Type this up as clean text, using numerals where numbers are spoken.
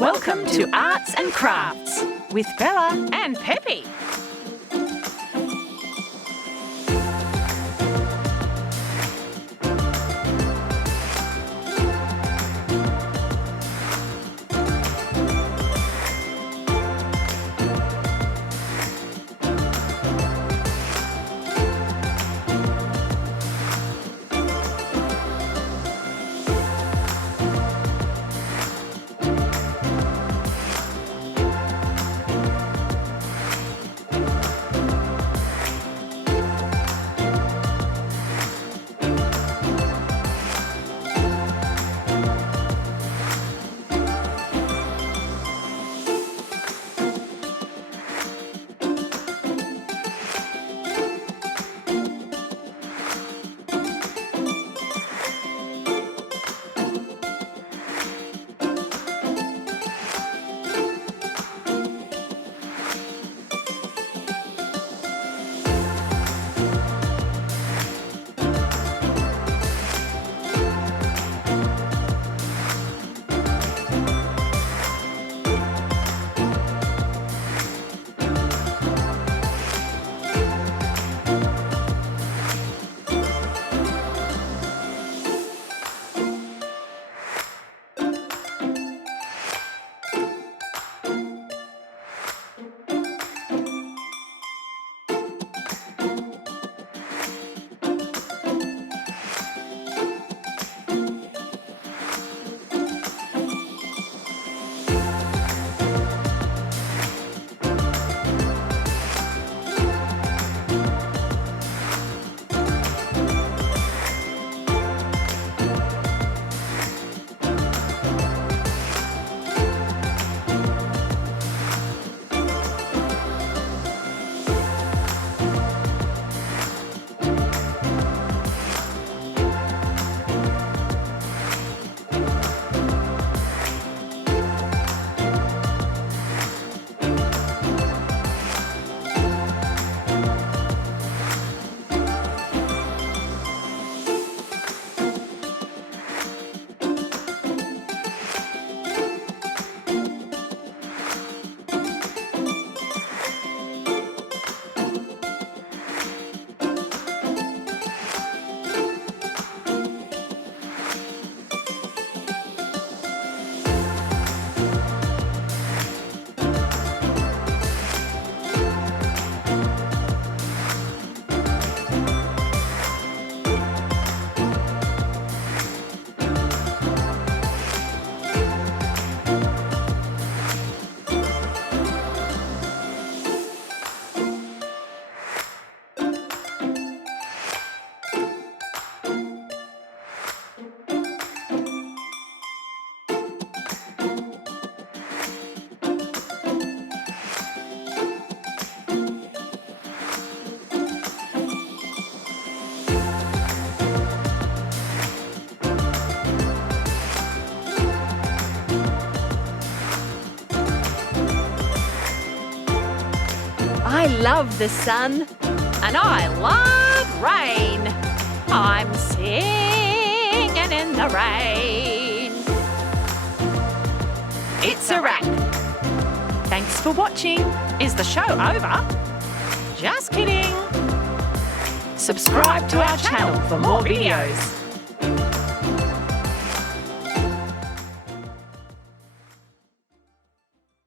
Welcome to Arts and Crafts with Bella and Peppy. I love the sun and I love rain. I'm singing in the rain. It's a wrap. Thanks for watching. Is the show over? Just kidding. Subscribe to our channel for more videos.